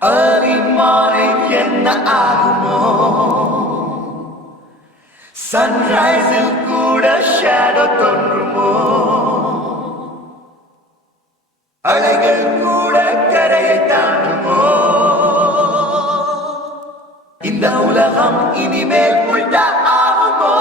Early morning என்ன ஆகுமோ சன்ரைஸில் கூட ஷேடோ தோன்றுமோ அலைகள் கூட கரையை தாண்டுமோ இந்த உலகம் இனிமேல் உள்டா ஆகுமோ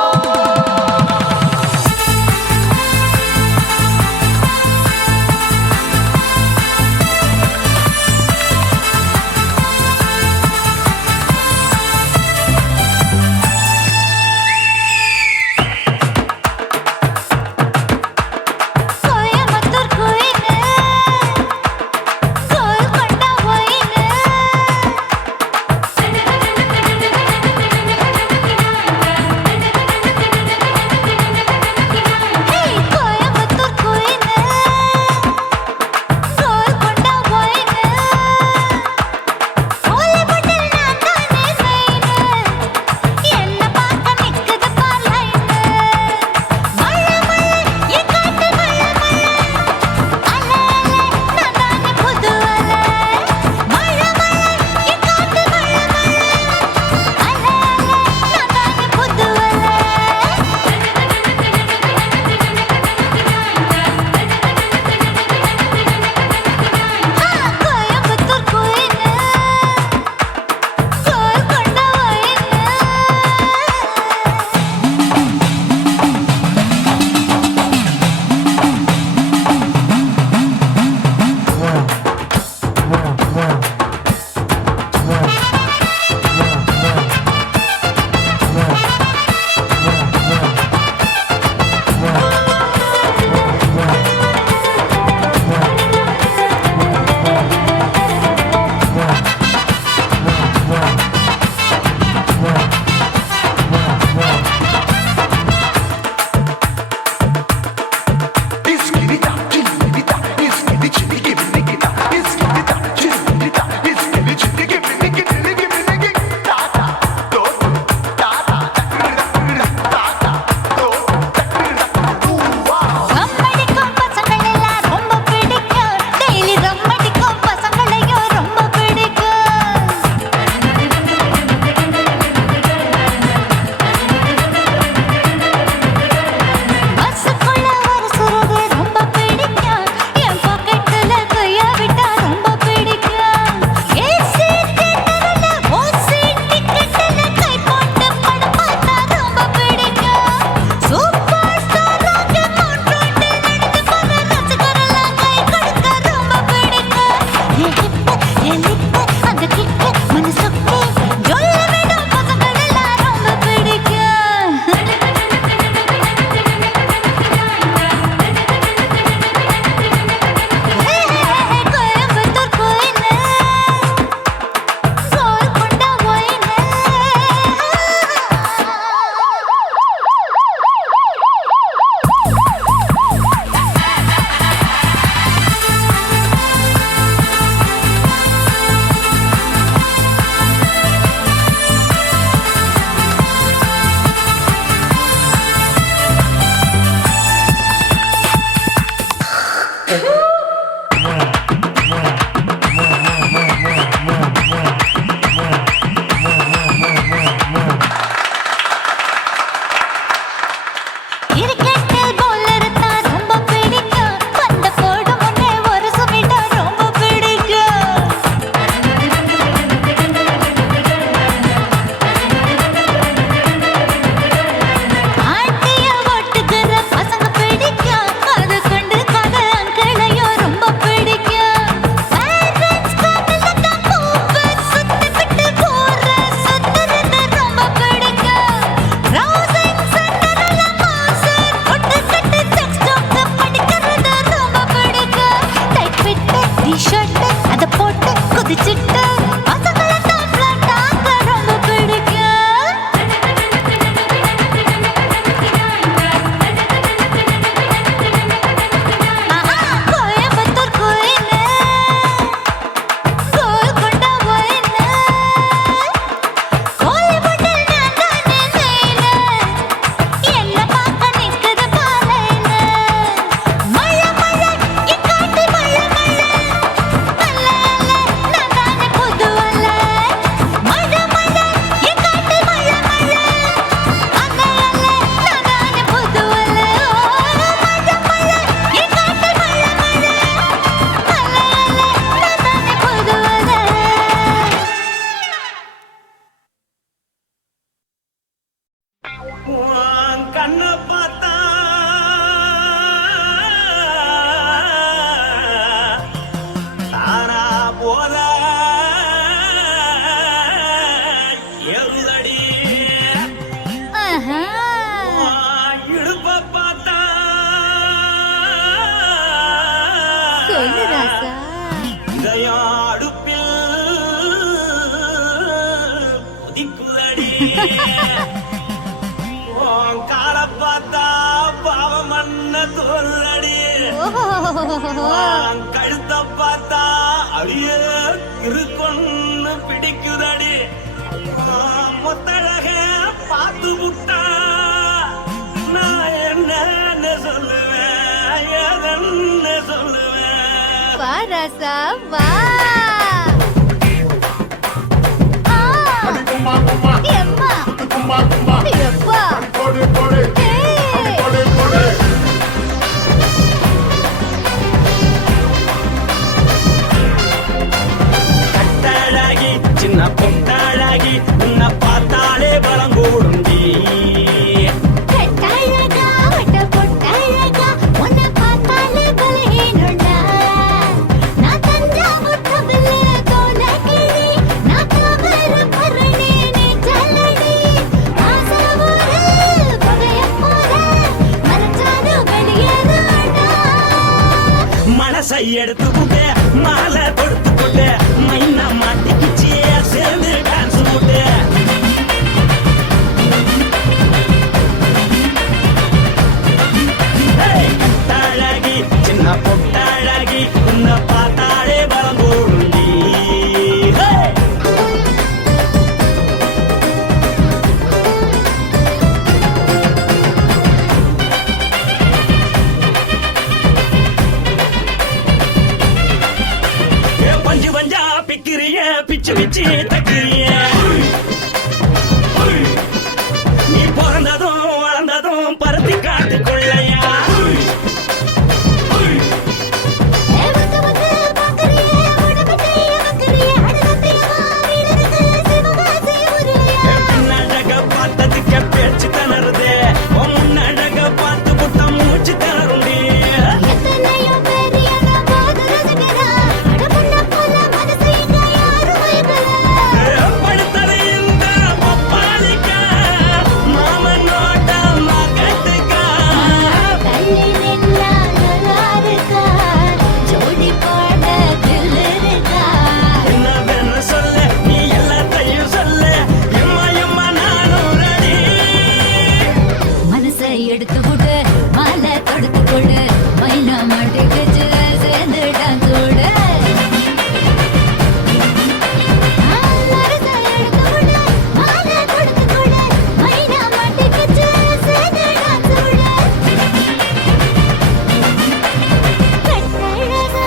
போல ஏறுதடி இடுப்ப பார்த்தா இதயம் அடுப்பில் உதிக்குதடி கால பார்த்தா பாவம் மண்ண தோல்றடி கழுத்த பார்த்தா அடிய இருக்குன்னு பிடிக்குதடி மொத்தழக பார்த்து விட்டா நான் என்ன சொல்லுவேன் எதன்னு சொல்லுவேன் வாராசா வா எம்மா எப்பா கட்டாளாகி சின்ன பொட்டாளாகி உன்னை பார்த்தாலே பலம் கூடுண்டி கட்டாழகா வட்ட பொட்டாழகா உன்னை பார்த்தாலே பலஹீனண்டா நான் தஞ்சாவூர் கபிலே கோலகிரி நான் காவர பரணி நீ ஜல்லடி ஆசவூரு பகைய போல மரச்சாரு வெளியேறாடா மனசை எடுத்துக்கிட்டு மாலை கொடுத்துக்கிட்டு மைனா மாட்டிக்கிச்சு சேர்ந்து டான்ஸ் போட்டு கட்டாழகி சின்ன பொட்டாழகி உன்னை பார்த்தாலே பலம் கூடுண்டி பஞ்சு பஞ்சா பிக்கிறிய பிச்சு பிச்சு தக்கிறிய நீ பிறந்ததும் வளர்ந்ததும் பருத்தி காட்டுக்குள்ளையா வந்து வந்து பாக்கறியே உடம்பத்தைய வக்கறியே அடுத்தத்தையவா வீரருக்கு சிவகாசி உருளையா பின்னழக பார்த்ததுக்கு பேச்சு திணறுது முன்னழக பார்த்து புத்தம் மூச்சு திணறுண்டி எத்தனையோ பேர் என்ன போது ரசிக்கிறா அடமுன்ன போல மனசை இங்க யாரும் மயக்கல படுத்தது இந்த பப்பாளிக்கா மாமனோட மகட்டுக்கா தள்ளி நின்னா நல்லா இருக்கா ஜோடி போட தில்லிருக்கா என்னவென்னு சொல்ல நீ எல்லாத்தையும் சொல்ல எம்மா எம்மா நானும் ரெடி மனசை எடுத்து விடு மாலை தொடுத்து கொடு மைனா மாட்டிக்கிச்சு சேர்ந்து டான்ஸ் விடு மனசை எடுத்து விடு மாலை தொடுத்து கொடு மைனா மாட்டிக்கிச்சு சேர்ந்து டான்ஸ் விடு கட்டழகா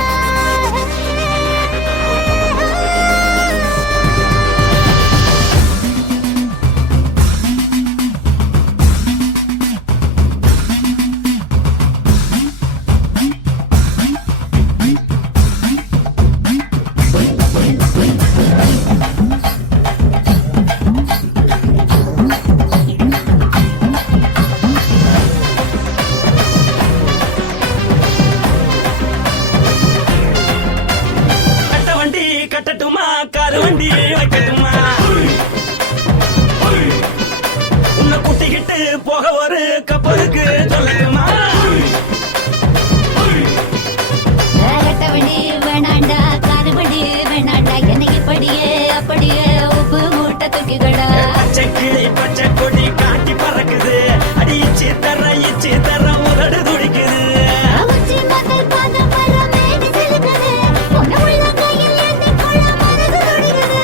கட்ட வண்டி கட்டட்டுமா காரு வண்டி வைக்கட்டுமா உன்னை கூட்டிக்கிட்டு போக ஒரு கப்பலுக்கு சொல்லட்டுமா கட்டவண்டி வேணாண்டா காதுபடி வேணாண்டா என்னைக்கு படியே அப்படியே உப்பு மூட்டை தூக்கிக்கடா பச்சை கிளி பச்சை கொடி காட்டி பறக்குது அடிச்சு தர உதடு துடிக்குது உச்சி முதல் பாதம் வர மேடி செலுக்குது உன்னை உள்ள கையில் ஏந்தி கொள்ள மனது துடிக்குது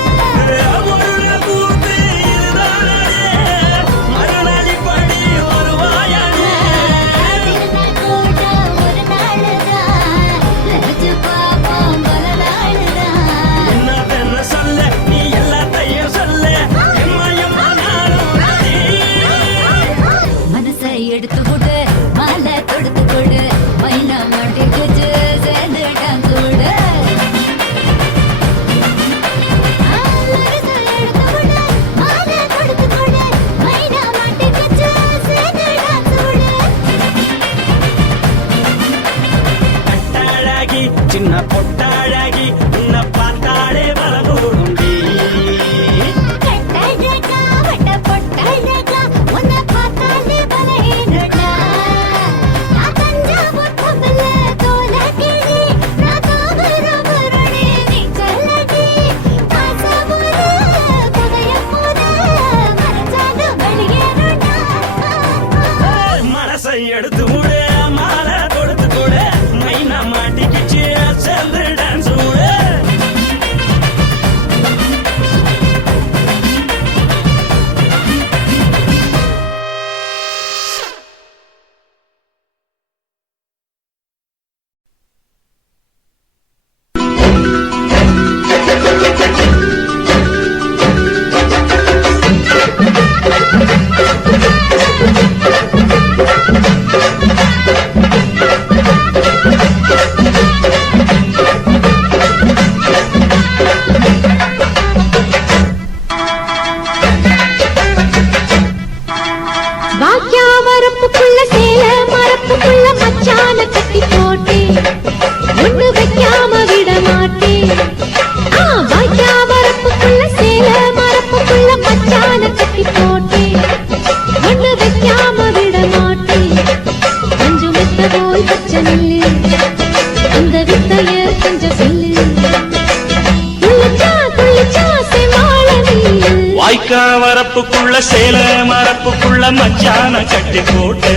வரப்புக்குள்ள சேல மரப்புக்குள்ள மச்சான கட்டி போட்டு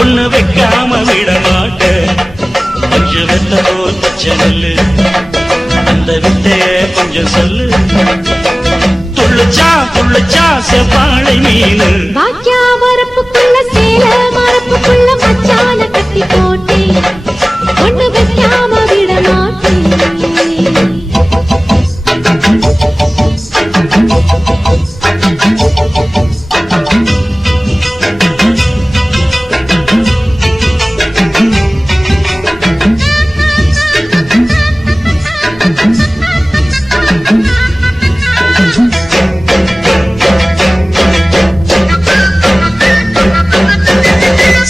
ஒண்ணு வைக்காம விட மாட்ட கொஞ்சம் வெத்த போல் பச்சை நெல்லு அந்த வித்தைய கொஞ்சம் சொல்லு துள்ளுச்சா செவ்வாழை மீனு வாக்கியா வரப்புக்குள்ள சேல மரப்புக்குள்ள மச்சான கட்டி போட்டே ஒண்ணு வைக்காம விட மாட்டேன்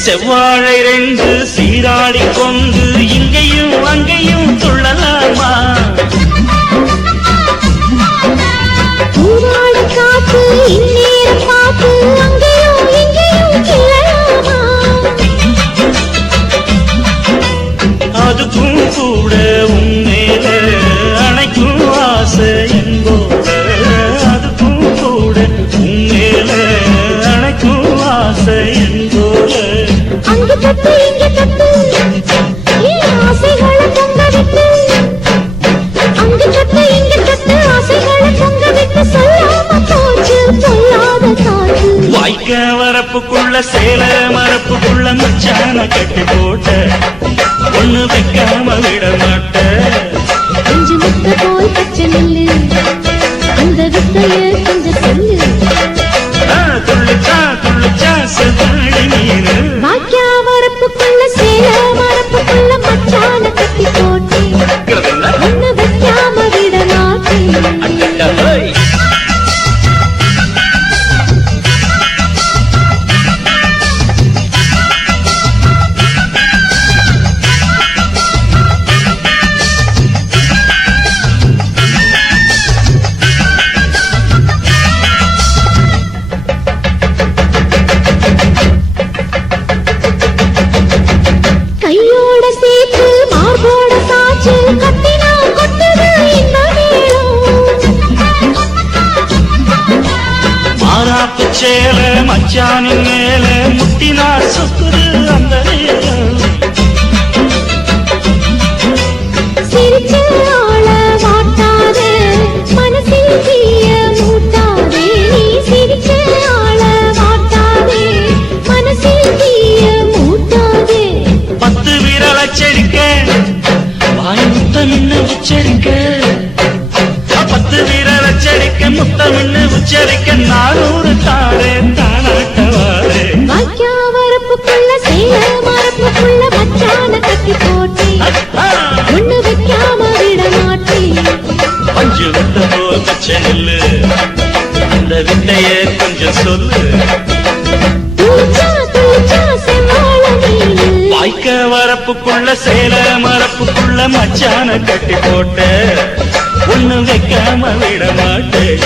செவ்வாழை ரெண்டு சீராடி கொண்டு இங்கேயும் அங்கேயும் துள்ளலாமா பூவாட காத்து இந்நேர பாத்து அங்கேயும் இங்கேயும் கிளலாமா அதுக்கும் கூட உன்மேல அணைக்கும் ஆசை என்போட அதுக்கும் கூட உன்மேல அணைக்கும் ஆசை என்போட அங்க தட்டு இங்க தட்டு ஏன் ஆசைகளை பொங்க விட்டு அங்க தட்டு இங்க தட்டு ஆசைகளை பொங்க விட்டு சொல்லாம போச்சு சொல்லாத காத்து வாய்க்க வரப்புக்குள்ள சேல மரப்புக்குள்ள மச்சான கட்டி போட்ட ஒண்ணு வைக்காம விட மாட்ட கொஞ்சம் முத்த போல் பச்சை நெல்லு அந்த வித்தைய கொஞ்சம் சொல்லு துள்ளுச்சா செவ்வாழை மீனு வாக்கியா வரப்புக்குள்ள சேல மரப்புக்குள்ள மச்சான கட்டி போட்டே ஒண்ணு வைக்காம விட மாட்டேன் கையோட சேர்த்து மார்போட சாச்சு கத்தினா கொட்டுது இந்த மாறாப்பு சேல மச்சானின் மேல முட்டினா சொக்குது அந்த நேரம் சிரிச்ச ஆள மாட்டாதே மனசில் தீய மூட்டாதே நீ சிரிச்ச ஆள மாட்டாதே மனசில் தீய மூட்டாதே 10 விரல் அச்சரிக்க வாய் முத்தமின்னு உச்சரிக்க 10 விரல் அச்சரிக்க முத்தமின்னு உச்சரிக்க 400 தாரே தானாட்டவாரே வாக்கியா வரப்புக்குள்ள சேல மரப்புக்குள்ள மச்சான கட்டி போட்டே ஒண்ணு வைக்காம விட மாட்டேன் பஞ்சு விட்ட போல் பச்சை நெல்லு அந்த வித்தைய கொஞ்சம் சொல்லு துளிச்சா செவ்வாழை மீனு வாய்க்க வரப்புக்குள்ள சேல மரப்புக்குள்ள மச்சான கட்டி போட்ட ஒண்ணு வைக்காம விட மாட்டேன்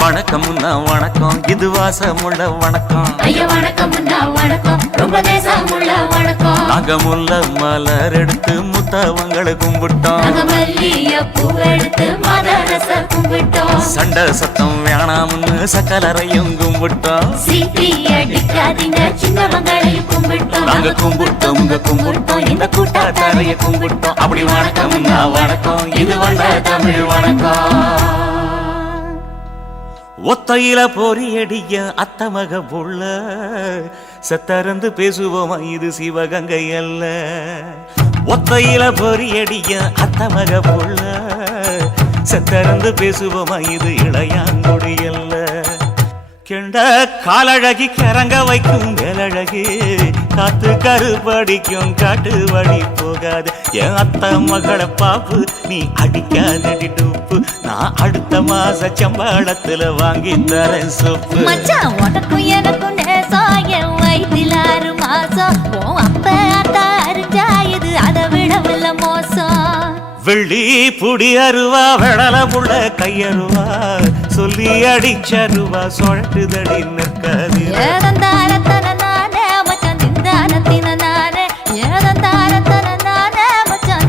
வணக்கம்னா வணக்கம் இது வாசமுள்ள வணக்கம் ஐயா வணக்கம் வணக்கம் ரொம்ப தேசமுள்ள வணக்கம் நாகமுள்ள மலர் எடுத்து முத்தவங்களை கும்பிட்டோம் மல்லிய பூவெடுத்து மதரச கும்பிட்டோம் சண்டை சத்தம் வேணாம்னு சக்கலரையும் கும்பிட்டோம் சீட்டி அடிக்காதீங்க சின்னவங்களையும் கும்பிட்டோம் நாங்க கும்பிட்டோம் உங்க கும்பிட்டோம் இந்த கூட்டாத்தாரைய கும்பிட்டோம் அப்படி வணக்கம்னா வணக்கம் இது வந்த தமிழ் வணக்கம் ஒத்தையில பொறியடிய அத்தமக புள்ள செத்தறந்து பேசுவோமா இது சிவகங்கை அல்ல ஒத்தையில பொறியடிய அத்தமக புள்ள செத்தறந்து பேசுவோமா இது இளையாங்குடி அல்ல கெண்ட காலழகி கிறங்க வைக்கும் வேலழகி காத்து கருப்படிக்கும் காட்டு வழி போகாது என் அத்த மகளை பாப்பு நீ அடிக்காதடி டூப்பு நான் அடுத்த மாச சம்பளத்துல வாங்கி தரேன் சோப்பு மச்சான் உனக்கும் எனக்கும் நேசம் என் வயிற்றில் 6 மாசம் உன் அப்ப அத்தா அரிஞ்சா இது அதை விடவில்லை மோசம் வெள்ளி புடி அருவா வெடல புள்ள கையருவா சொல்லி அடிச்சருவா சொழட்டுதடி நிற்காது ஏதந்தாரத்தன நானே மச்சான் திந்தானத்தின நானே ஏதந்தாரத்தன நானே மச்சான்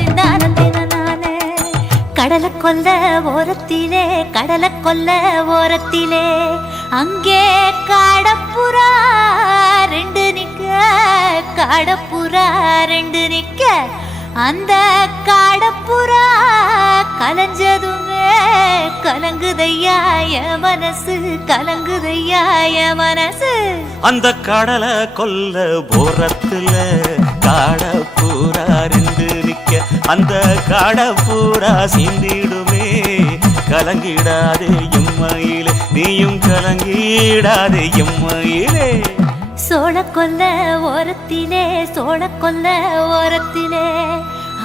கடலை கொல்ல ஓரத்திலே கடலை கொல்ல ஓரத்திலே அங்கே காடப்புறா ரெண்டு நிக்க காடப்புறா ரெண்டு நிக்க அந்த காடப்புறா கலஞ்சதுமே கலங்குதையா என் மனசு கலங்குதையா என் மனசு அந்த கடலை கொல்ல போரத்துல காடப்பூரா ரெண்டு நிக்க அந்த காடப்பூரா சிந்திடுமே கலங்கிடாதே எம்மையிலே நீயும் கலங்கிடாதே எம்மையிலே சோழ கொல்ல ஓரத்திலே சோழ கொல்ல ஓரத்திலே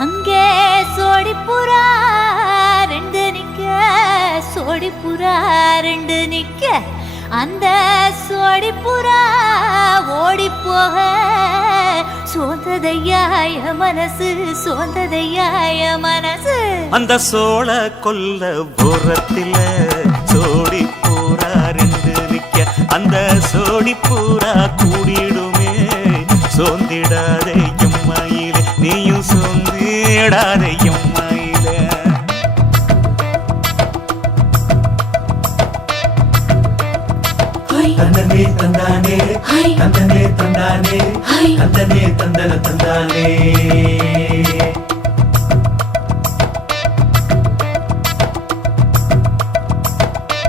அங்கே சோடிப்புறா ரெண்டு நிக்க சோடிப்புறா ரெண்டு நிக்க அந்த சோடிப்புறா ஓடி போக சோந்ததையாய மனசு சோந்ததையாய மனசு அந்த சோழ கொல்ல போரத்தில சோடி பூரா ரெண்டு நிக்க அந்த சோடி பூரா கூடிடுமே சோந்திடாதே எம்மையிலே நீயும் சோந்திடாதே எம்மையிலே தந்தனே தந்தானே தந்தனே தந்தானே தந்தனே தந்தன தந்தானே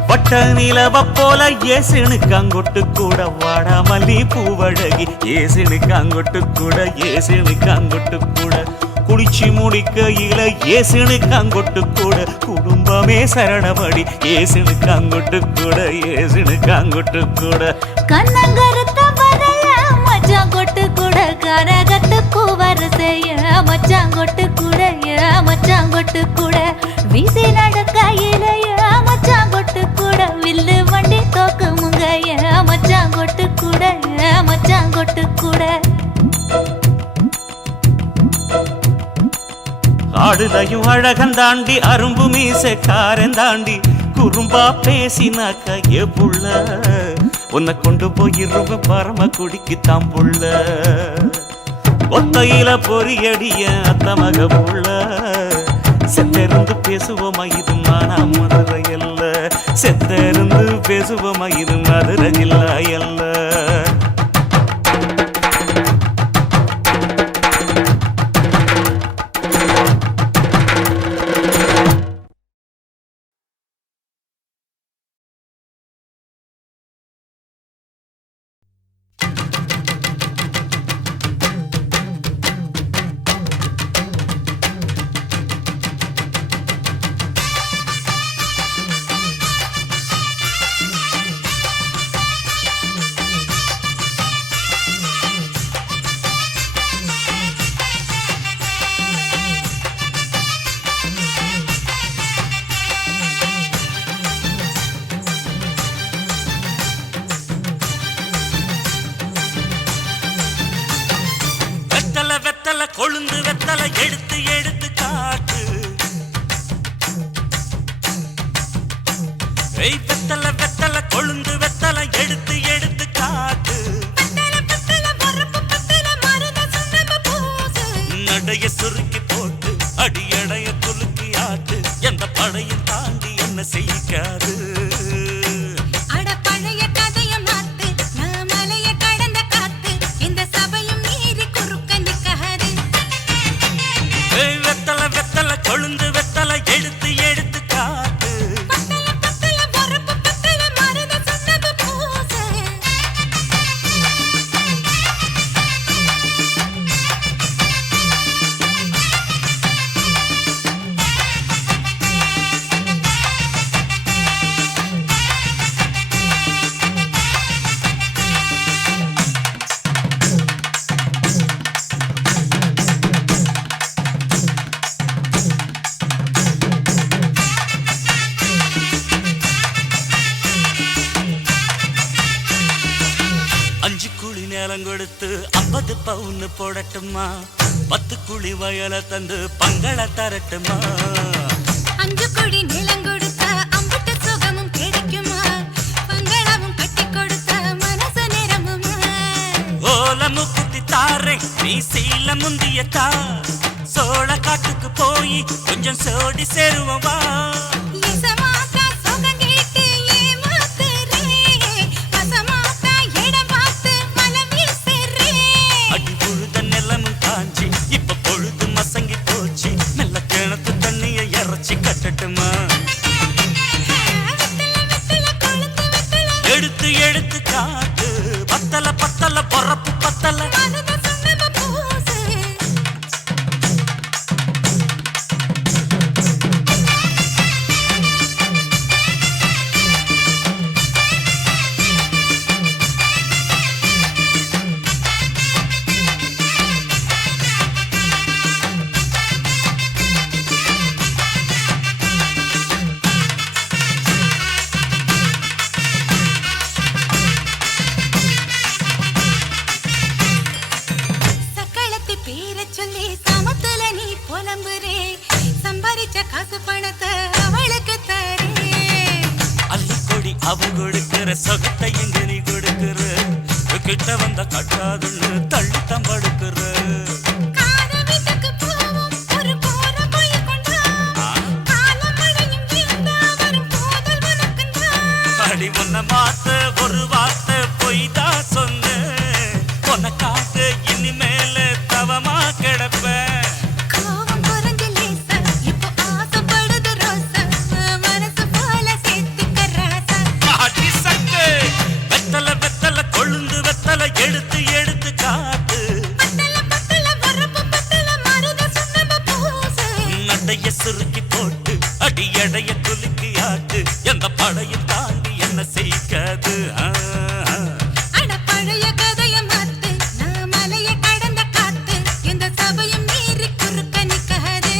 வட்ட நிலவ போல ஏசுனுக்கு அங்கொட்டு கூட வாடா மல்லி பூவழகி ஏசுனுக்கு அங்கொட்டு கூட ஏசுனுக்கு அங்கொட்டு கூட குடிச்சு முடிக்கையில ஏசுனுக்கு அங்கொட்டு கூட குடும்பமே சரணமடி ஏசுனுக்கு அங்கொட்டு கூட ஏசுனுக்கு அங்கொட்டு கூட கண்ணங்கருத்த வரைய மச்சாங்கொட்டு கூட கரகத்து கூவரசைய மச்சாங்கொட்டு கூட மச்சாங்கொட்டு கூட வீசி நடக்கையில மச்சாங்கொட்டு கூட வில்லு வண்டி தோக்கு முங்கைய மச்சாங்கொட்டு கூட மச்சாங்கொட்டு கூட ஆடுதையும் அழகந்தாண்டி அரும்பு மீசக்காரன் தாண்டி குறும்பா பேசினாக்க ஏ புள்ள உன்னை கொண்டு போயிருவ பரம குடிக்கு தாம்புள்ள ஒத்தையில பொறியடிய அத்தமக புள்ள செத்தருந்து பேசுவோமா இது மானா மதுரை அல்ல செத்தருந்து பேசுவோமா இது மதுரை ஜில்லா அல்ல கொழுந்து வெத்தலை எடுத்து எடுத்து காட்டு வெத்தலை வெத்தலை கொழுந்து வெத்தலை எடுத்து எடுத்து காட்டு நடைய சுருக்கி போட்டு அடியடைய குலுக்கி ஆட்டு எந்த படையும் தாண்டி என்ன செய்யாது கொழுந்து வெத்தலை எடுத்து எடுத்து காட்டு கொடுத்து 50 பவுன் போடட்டுமா 10 குழி வயல தந்து பங்கள தரட்டுமா 5 கோடி நிலம் கொடுத்தா அம்புட்டு சுகமும் கிடைக்குமா பங்களவும் கட்டி கொடுத்தா மனசு நிரம்புமா ஓல முக்குத்தி தாரே நீ சீல முந்தியத்தா சோழ காட்டுக்கு போய் கொஞ்சம் சோடி சேருவோம் வா. அடி புழுத நிலமும் காஞ்சி இப்ப பொழுது மசங்கி போச்சு, மெல்ல கிணத்து தண்ணிய இறச்சி கட்டட்டுமா? எடுத்து எடுத்து காட்டு பத்தல பத்தல பொறப்பு பத்தல. அவ கொடுக்கிற சொகத்தை எங்க நீ கொடுக்கிற, கிட்ட வந்த கட்டாதுன்னு தள்ளி தம்படுக்கிற. அடி உன்ன மாத்த ஒரு வார்த்தை பொய் தான் சொன்ன, உனக்காக இனிமேல தவமா கிடப்பேன். எடுத்து எடுத்து காட்டு நடைய சுருக்கி போட்டு அடி எடைய குலுக்கி ஆட்டு, எந்த படையும் தாண்டி என்ன செய்யாது. பழைய கதைய மாத்து, நான் மலைய கடந்த காத்து, எந்த சபையும் மீறி குறுக்க நிக்காது.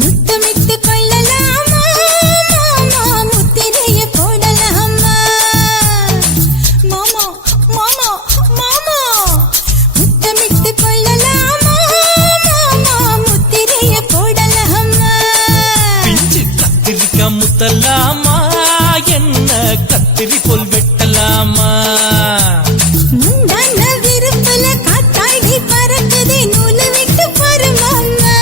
முத்தமிட்டு கொள்ளலாமா மாமா, முத்திரைய போடலாமா மாமா மாமா மாமா, முத்தமிட்டு கொள்ளலாமா மாமா, முத்திரைய போடலாமா. பிஞ்சு கத்திரிக்காய் முத்தலாமா, என்ன கத்திரி போல் வெட்டலாமா? முந்தான விருப்பல காத்தாடி பறக்குதே, நூலு விட்டு பாரு மாமா,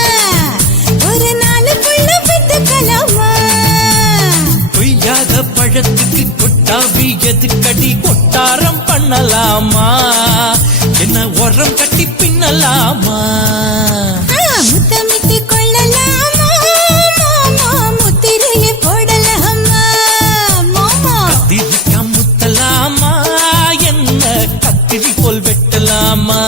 ஒரு நாளுக்குள்ள பெற்றுக்கலாமா? கொய்யாத பழத்துக்கு கொட்டாவி எதுக்கடி கொட்டாரம் பண்ணலாமா? என்ன உரம் கட்டி பின்னலாமா? முத்தமிட்டு கொள்ளலாமா மாமா, முத்திரைய போடலாமா மாமா. கத்திரிக்காய் முத்தலாமா, என்ன கத்திரி போல் வெட்டலாமா?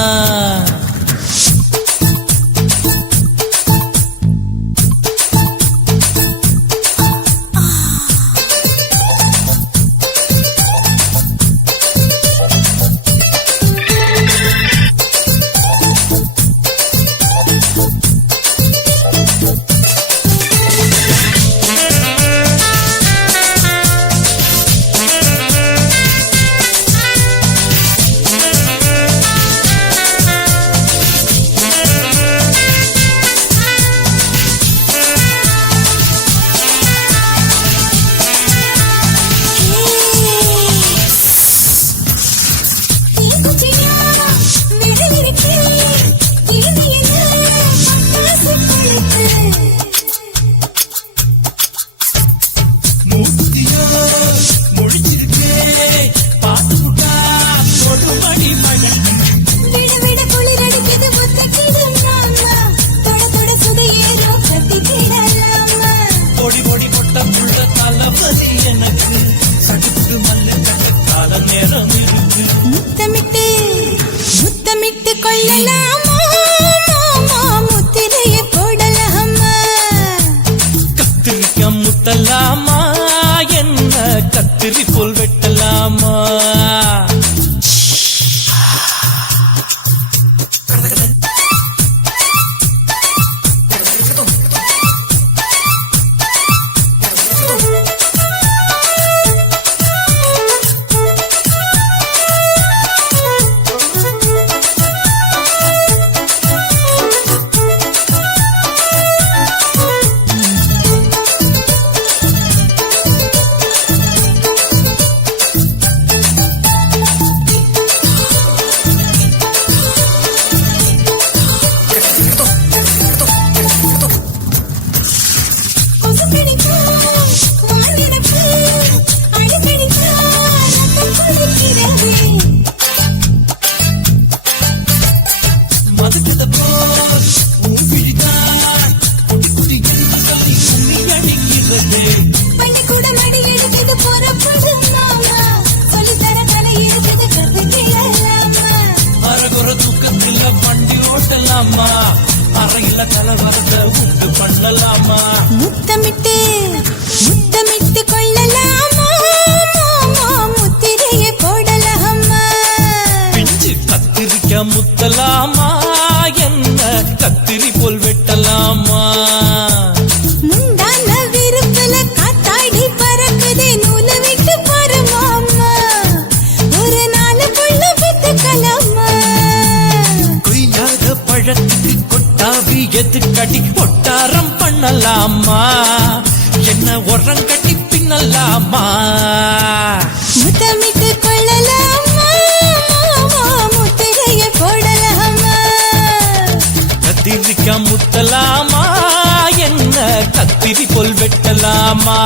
முத்தமிட்டு கொள்ளலாமா மாமா, முத்திரைய பண்ணலாமா அறையில கலவரத்தை உண்டு பண்ணலாமா முத்தமிட்டு முத்தமிட்டு கொள்ளலாமா முத்திரையை போடலாமா பிஞ்சு கத்திரிக்க முத்தலாமா என்ன கத்திரி போல் வெட்டலாமா முந்தான விருப்பல காத்தாடி பறக்குதே நூலை விட்டு பரமாமா ஒரு நாளுக்குள்ள வித்துக்கலாமா கொய்யாத பழத்துக்கு கொட்டாவி எதுக்கடி ஒட்டாரம் பண்ணலாமா என்ன உரம் கட்டி பின்னலாமா முத்தமிட்டு கொள்ளலாமா முத்திரையை போடலாமா கத்திரிக்க முத்தலாமா என்ன கத்திரி போல் வெட்டலாமா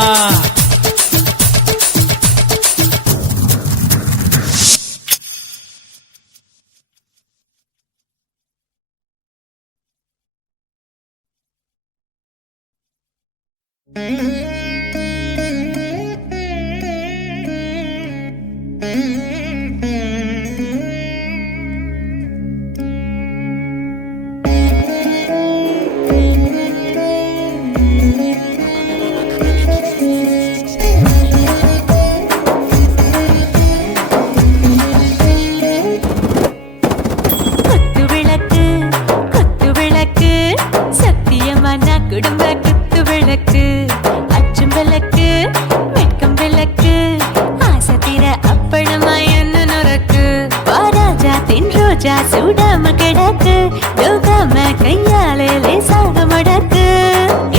குத்து விளக்கு சத்தியமான குடும்ப குத்து விளக்கு அச்சும் விளக்கு வெட்கம் விளக்கு ஆசை தீர அப்பளமா என்ன நுறக்கு வாராஜா தின் ரோஜா சூடாம கிடக்கு யோகாம கையாலே லேசாக மடக்கு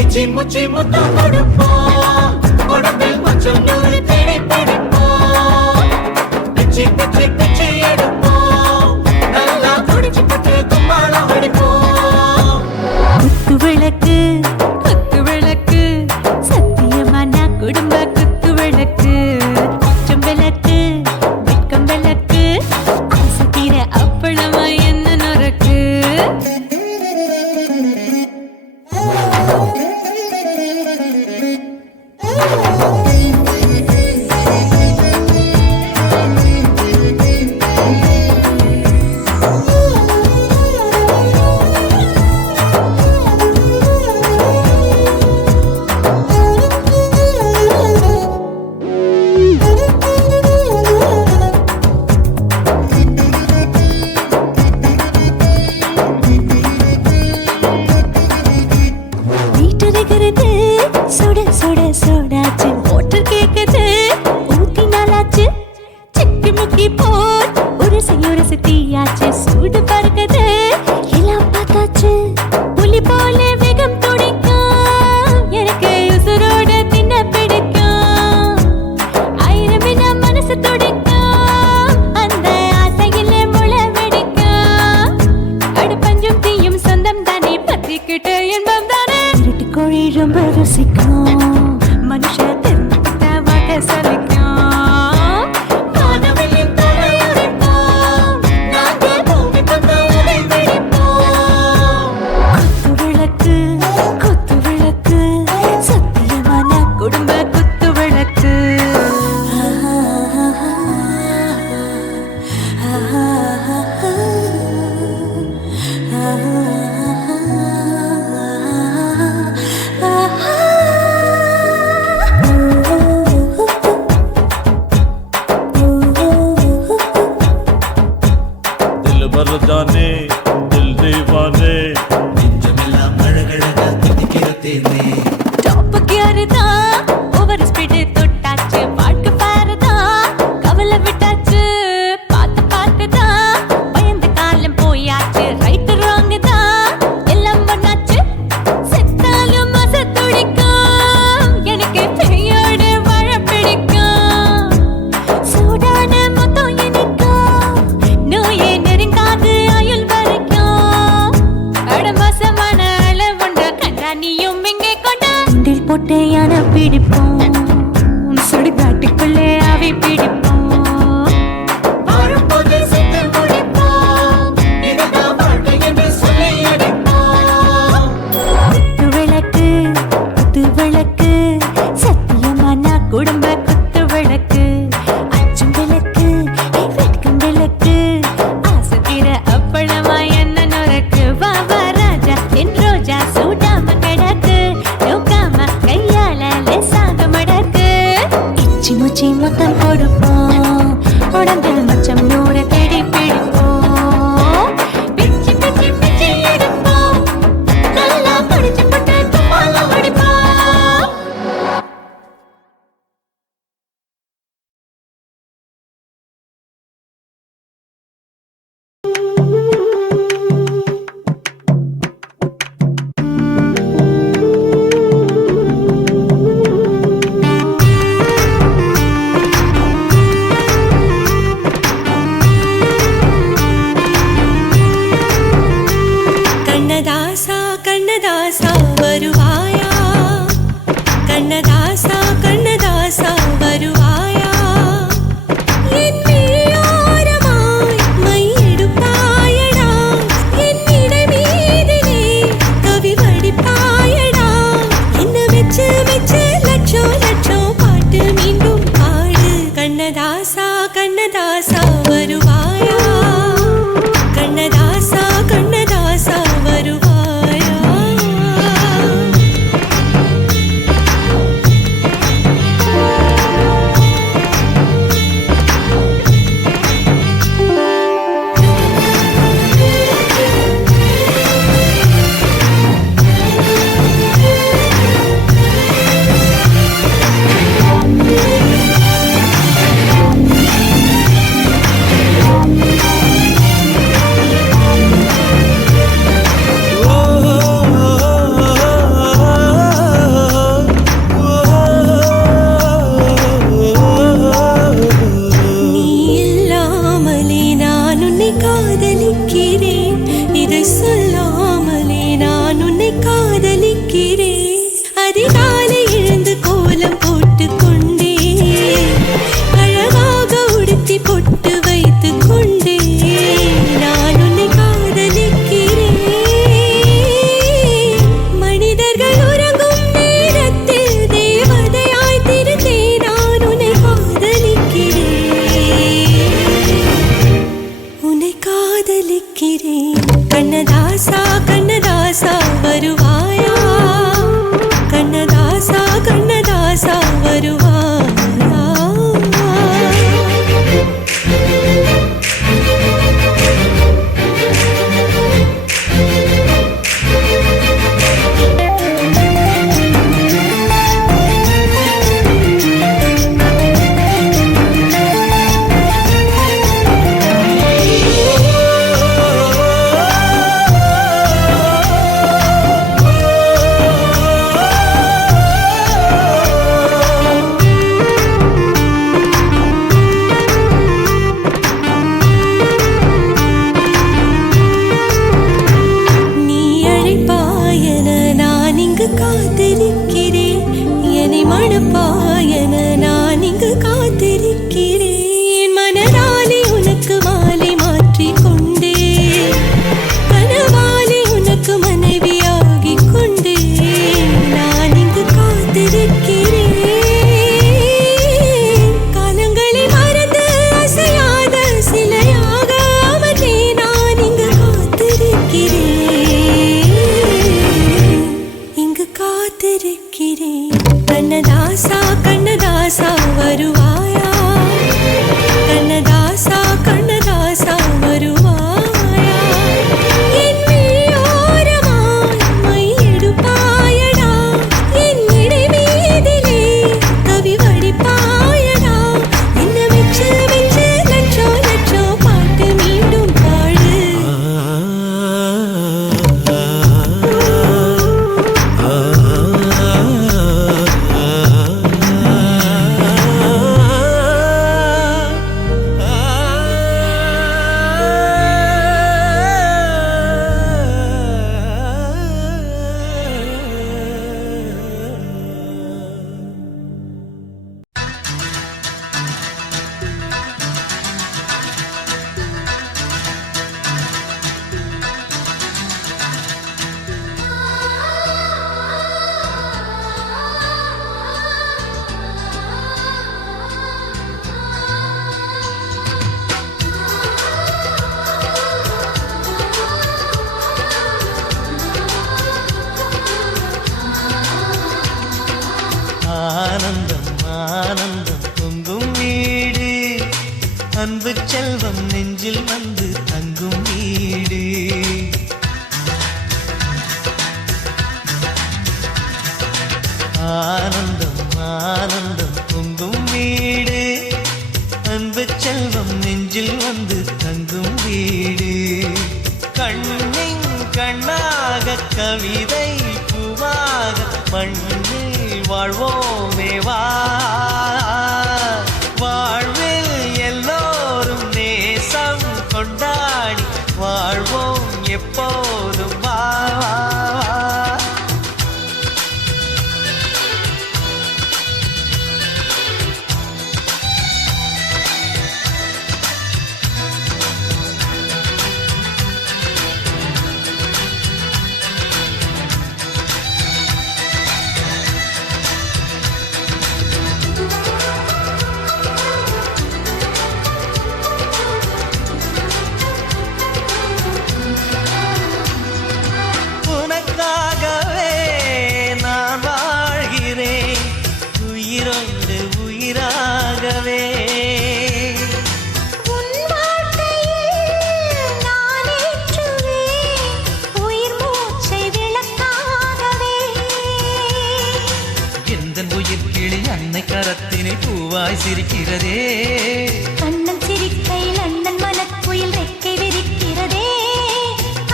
இச்சி முச்சி முத்தம் கொடுப்போம் உடம்பில் கொஞ்சம் நூறு தேடி பிடிப்போம் பிச்சி பிச்சி பிச்சி எடுப்போம் நல்லா குடிச்சு பட்டு கும்பாளம் அடிப்போம் குத்து விளக்கு சத்தியமான குடும்ப குத்து விளக்கு அச்சும் விளக்கு வெட்கம் விளக்கு ஆசை தீர அப்பளமா என்ன நுறக்கு வீட்டருகிறது சுட சுட சோடாச்சு மோட்டர் கேக்குது ஊத்தி நாளாச்சு சிக்கி முக்கி போல் உரசி தீயாச்சு சூடு பறக்குது எல்லாம் பார்த்தாச்சு புலி போல வேகம் துடிக்கும் எனக்கு உசுரோட தின்ன பிடிக்கும் ஆயிரம் வினா மனசு துடிக்கும் அந்த ஆசையில முளை வெடிக்கும் அடுப்பஞ்சும் தீயும் சொந்தம் தானே பத்திக்கிட்டு என்பம் தானே இருட்டு கோழி ரொம்ப ருசிக்கும் மனுஷ தெரிஞ்சுக்கிட்ட வாக்க சலிக்கும் வானவெளியின் தலை உடைப்போம் நாங்கள் பூமி பந்த உடை வெடிப்போம் குத்து விளக்கு சத்தியமான குடும்ப குத்து விளக்கு दिल भर जाने दिल दीवाने நெஞ்சமெல்லாம் அழகழகா தித்திக்கிறதேனே டாப் கியர் தான் ஓவர் ஸ்பீட் தொட்டாச்சு பாட்டு பாரு தான் கவலை விட்டாச்சு பார்த்து தான் பயந்து காலம் போயாச்சு ரைட் ராங் தான் எல்லாம் பண்ணாச்சு செத்தாலும் மச துடிக்கும் எனக்கு பெரியோட வாழ பிடிக்கும் சூடான மொத்தம் எனக்கும் நோயே நெருங்காது ஆயுள் வரைக்கும் அடமோசமான அளவுண்ட கண்டா நீயும் இங்கே கொண்ட உண்டில் போட்டு யானை பிடிப்போம் சுடுகாட்டுக்குள்ளே அவை பிடிப்போம் வரும்போது செத்து முடிப்போம் இதுதான் வாழ்க்கை என்று சொல்லி அடிப்போம் குத்து விளக்கு சத்தியமான குடும்ப குத்து விளக்கு அச்சும் விளக்கு வெட்கம் விளக்கு ஆசை தீர அப்பளமா என்ன நுறக்கு வா பிச்சி முத்தம் கொடுப்போம் உடம்பில் மச்சம் நூறு தேடி பிடிப்போம் பிச்சி பிச்சி பிச்சி எடுப்போம் நல்லா படிச்சு பட்டு துப்பால படிப்போம் கண்ணதாசா கண்ணதாசா வருவாயா கண்ணதாசா கண்ணதாசா வருவாயா என் விழியோரமாய் மையெடுப்பாயடா என்னிட மீதிலே கவி வடிப்பாயடா என்ன வெச்சு வெச்சு லட்சம் லட்சம் பாட்டு மீண்டும் பாடு கண்ணதாசா கண்ணதாசா வருவாயா கண்ணதாசா கண்ணதாசா வருவாயா நீ இல்லாமலே நான் உன்னை காதலிக்கிறேன் இதை சொல்லாமலே நான் உன்னை காதலிக்கிறேன் அதிகாலை எழுந்து கோலம் போட்டு கொண்டே அழகாக உடுத்தி பொட்டு வைத்து கொண்டே நான் உன்னை காதலிக்கிறேன் மனிதர்கள் உறங்கும் நேரத்தில் தேவதையாய் திருந்தே நான் உன்னை காதலிக்கிறேன் உன்னை காதலிக்கிறேன் கண்ணதாசா கண்ணதாசா வருவாயா கண்ணதாசா கண்ணதாசா வருவாயா நீ அழைப்பாயன நான் இங்கு காத்திருக்கிறேன் என்னை மணப்பாயன நான் இங்கு காத்திருக்கிறேன் மனதாலே உனக்கு மாலை மாற்றிக் கொண்டே கனவாலே உனக்கு மனைவியாகிக் கொண்டே நான் இங்கு காத்திருக்கிறேன் காலங்களை மறந்து அசையாத சிலையாக அமர்ந்தே நான் இங்கு காத்திருக்கிறேன் கண்ணதாசா கண்ணின் கண்ணாக கவிதை பூவாக மண்ணில் வாழ்வோமே வா வாழ்வில் எல்லோரும் நேசம் கொண்டாடி வாழ்வோம் எப்போதும் வா உயிரோடு உயிராகவே உன் வாழ்க்கையில் நான் ஏற்றுவேன் உயிர் மூச்சை விளக்காகவே எந்தன் உயிர் கிளி அன்னை கரத்தினை பூவாய் சிரிக்கிறதே கண்ணன் சிரிக்கையில் அண்ணன் மனக்குயில் ரெக்கை விரிக்கிறதே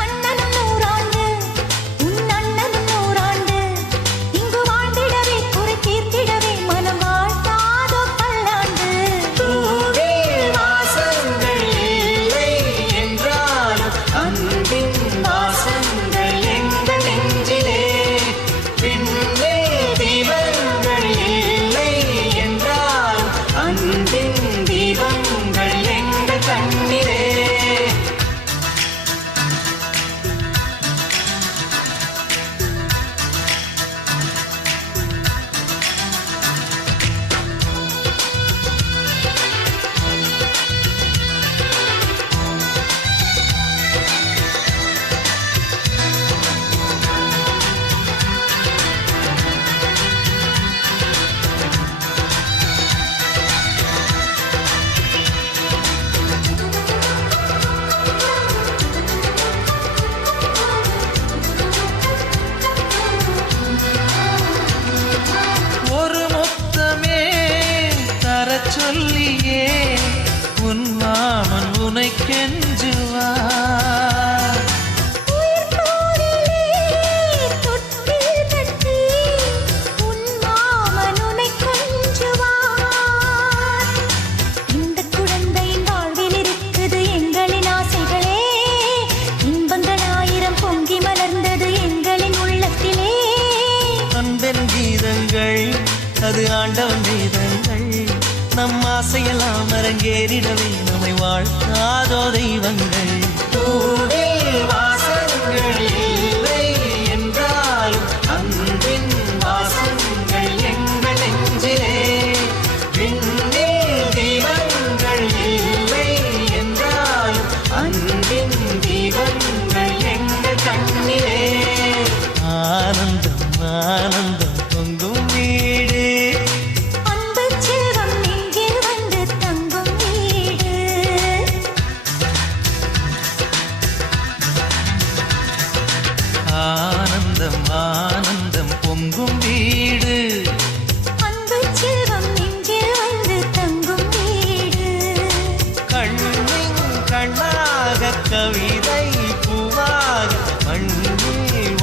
அண்ணனும் நூறாண்டு உன் அண்ணனும் நூறாண்டு இங்கு வாழ்ந்திடவே குறை தீர்த்திடவே மனம் வாழ்த்தாதோ பல்லாண்டு பூவில் வாசங்கள் இல்லை என்றாலும் அன்பின் வாசங்கள் எங்கள் நெஞ்சிலே பின்னே தீபங்கள் இல்லை என்றாலும் அன்பின் தீபங்கள் எங்கள் கண்ணிலே ஒரு முத்தமே தரச் சொல்லியே உன் மாமன் உனை கெஞ்சுவார் உயிர் போரிலே தொட்டில் கட்டி உன் மாமன் உன்னை கொஞ்சுவார் இந்த குழந்தையின் வாழ்வில் இருக்குது எங்களின் ஆசைகளே இன்பங்கள் ஆயிரம் பொங்கி மலர்ந்தது எங்களின் உள்ளத்திலே அன்பென் கீதங்கள் அது ஆண்டவன் வேதங்கள் நம் ஆசையெல்லாம் அரங்கேறிடவே நம்மை வாழ்த்தாதோ தெய்வங்கள் பூவில் வாசங்கள் இல்லை என்றாலும் அன்பின் வாசங்கள் எங்கள் நெஞ்சிலே விண்ணில் தீபங்கள் இல்லை என்றாலும் அன்பின் தீபங்கள் எங்கள் கண்ணிலே ஆனந்தம் ஆனந்தம் பொங்கும் வீடு அன்பு செல்வம் நெஞ்சில் வந்து தங்கும் வீடு ஆனந்தம் ஆனந்தம் பொங்கும் வீடு அன்பு செல்வம் நெஞ்சில் வந்து தங்கும் வீடு கண்ணின் கண்ணாக கவிதை பூவாக மண்ணில்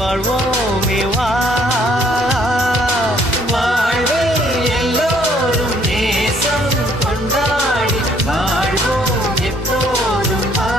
வாழ்வோமே வா வாழ்வில் எல்லோரும் நேசம் கொண்டாடி வாழ்வோம் எப்போதும் வா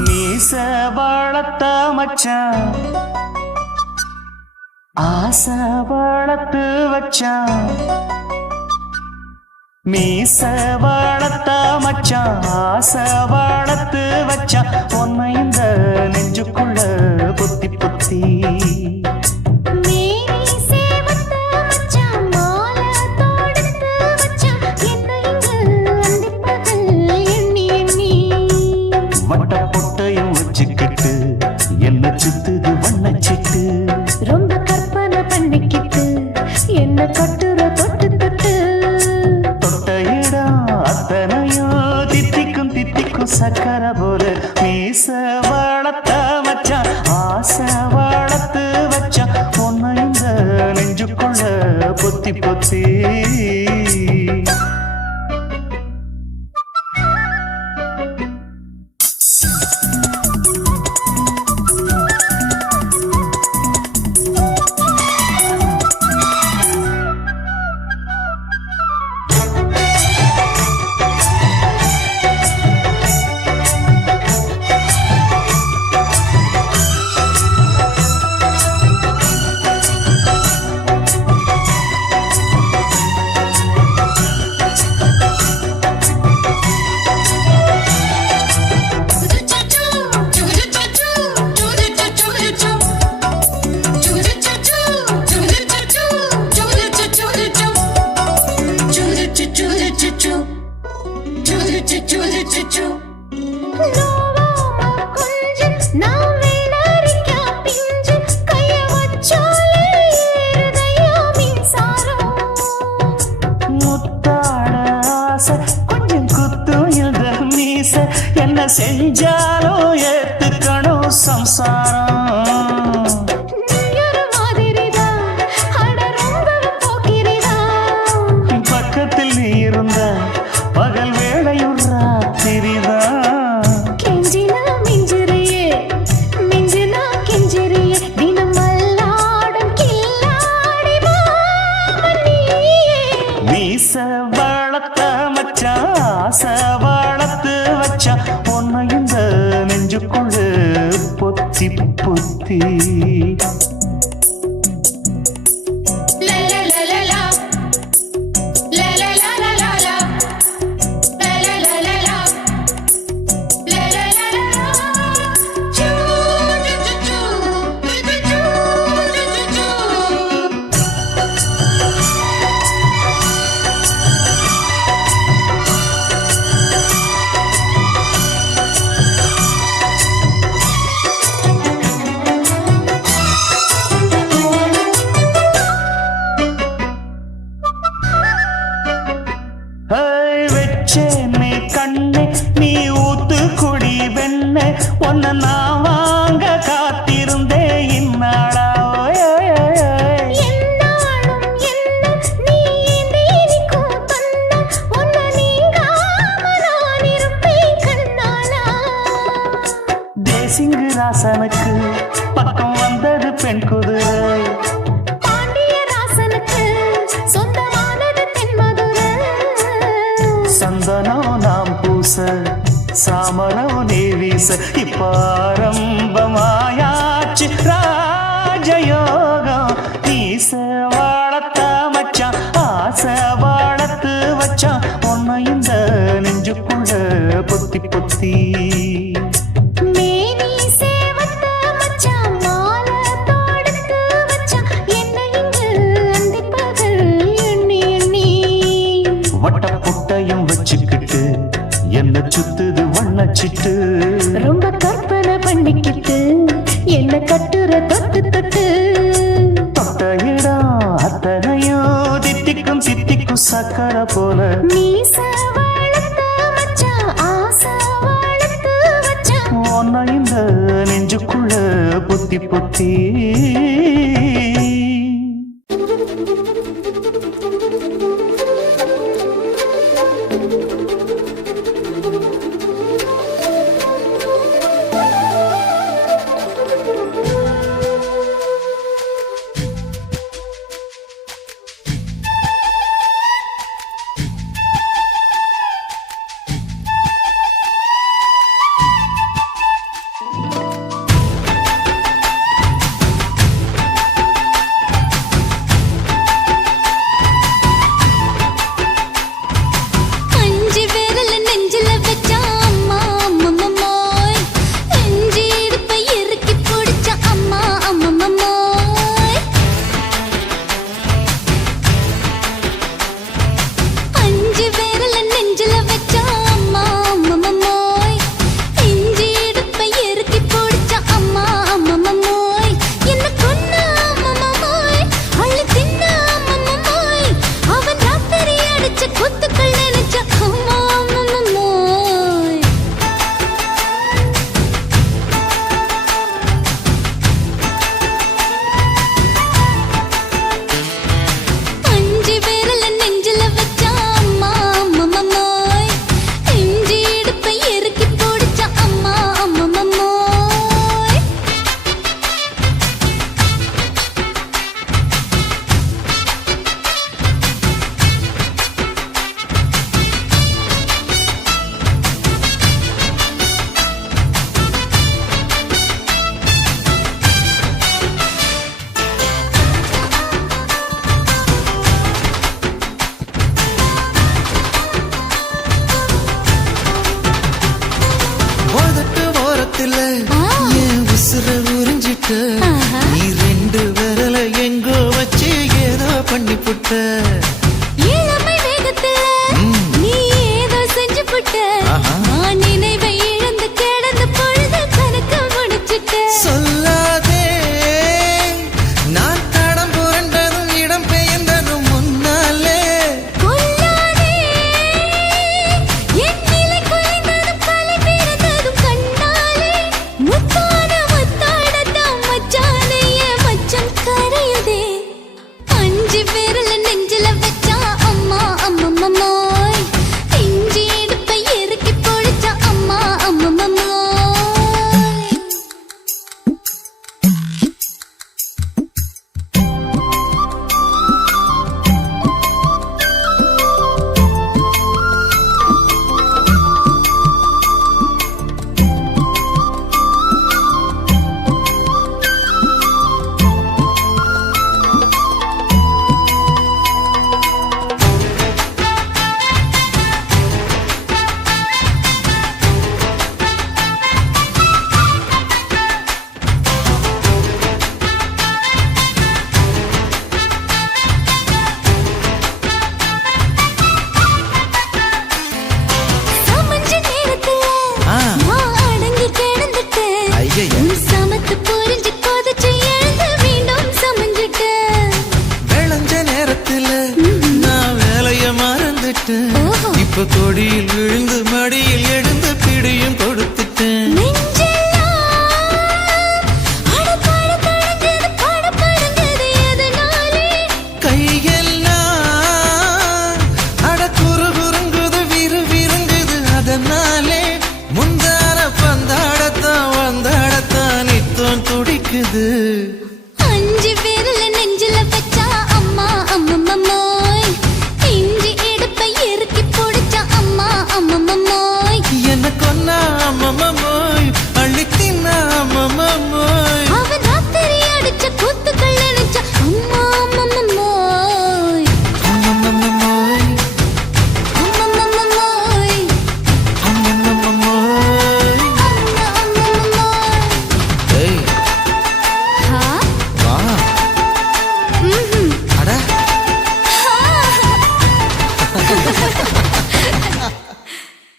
மீச வளர்த்த மச்சான் ஆசை வளர்த்து வச்சான் மீச வளர்த்த மச்சான் ஆசை வளர்த்து வச்சான் உன்னை இந்த நெஞ்சுக்குள்ள பொத்தி பொத்தி மேனி சேவத்த மச்சான் மாலை தொடுத்து வச்சான் என்னை இங்கு அந்திப்பகல் எண்ணி எண்ணி வட்ட பொட்டையும் வச்சுக்கிட்டு என்ன சுத்துது வண்ணச்சிட்டு ரொம்ப பொத்தி பொத்தி என்ன செஞ்சாலும் ஏத்துக்கணும் சம்சாரம் பக்கத்தில் நீ இருந்த பகல் வேளையும் ராத்திரிதான் கெஞ்சினா மிஞ்சிறியே மிஞ்சினா கெஞ்சிறியே தினமல்லாடும் கில்லாடி மாமணியே மீச வளர்த்த மச்சான் ஆசை வளர்த்து வச்சான் உன்னை இந்த நெஞ்சுக்குள்ள பொத்தி பொத்தி வச்சேனே கண்ணே நீ ஊத்து குடி வெண்ணே உன்னை நான் வாங்க காத்திருந்தே இந்நாளா என்னாலும் என்ன நீ நீக்கும் கண்ணா உன்னை நீங்காம நான் இருப்பேன் கண்ணாலா தேசிங்கு ராசனுக்கு பக்கம் வந்தது பெண் குதிரை பாண்டியராசனுக்கு சொந்தமானது தென்மதுரை சந்தனம் நாம் பூச சாமரம் நீ வீச இப்பாரம்பமாயாச்சு ராஜயோகம் நீச வாழத்த மச்சான் ஆசை வாழத்து வச்சான் உன்னை இந்த நெஞ்சுக்குள்ள பொத்தி பொத்தி மேனி சேவத்த மச்சான் மாலை தொடுத்து வச்சான் என்னை இங்கு அந்திப்பகல் எண்ணி எண்ணி வட்ட புட்டையும் வச்சுக்கிட்டு என்ன சுத்துது வண்ணச்சிட்டு ரொம்ப கற்பனை பண்ணிக்கிட்டு என்ன கட்டுற தொட்டு தொட்டு தொட்ட இடம் அத்தனையோ தித்திக்கும் தித்திக்கும் சக்கரை போல மீச வளர்த்த மச்சான் ஆசை வளர்த்து வச்சான் உன்னை இந்த நெஞ்சுக்குள்ள பொத்தி பொத்தி புட்ட இளமை வேகத்துல நீ ஏதோ செஞ்சு புட்ட ஆஹா. நான் நினைவை இழந்து கிடந்த பொழுது கணக்கு முடிச்சிட்ட சொல்லாதே நான் தடம் புரண்டதும் இடம் பெயர்ந்ததும் முன்னாலே கொல்லாதே என் நிலை குலைந்ததும் கலை பிறந்ததும் கண்ணாலே முத்தான முத்தாடத்தான் மச்சானைய மச்சம் கரையுதே அஞ்சு விரல நெஞ்சில வச்சா அம்மா அம்மம்மோய் இஞ்சி எடுப்பை இறுக்கி பொழிச்சா அம்மா அம்மம்மோய் சமஞ்ச நேரத்துல ஆ. நான் அடங்கி கிடந்துட்டேன் ஐயைய. உன் சமத்து புரிஞ்சு கொதிச்சு எழுந்து மீண்டும் சமஞ்சிட்டேன் விளைஞ்ச நேரத்துல நான் வேலைய மறந்துட்டேன் ஓஹோ. இப்ப கொடி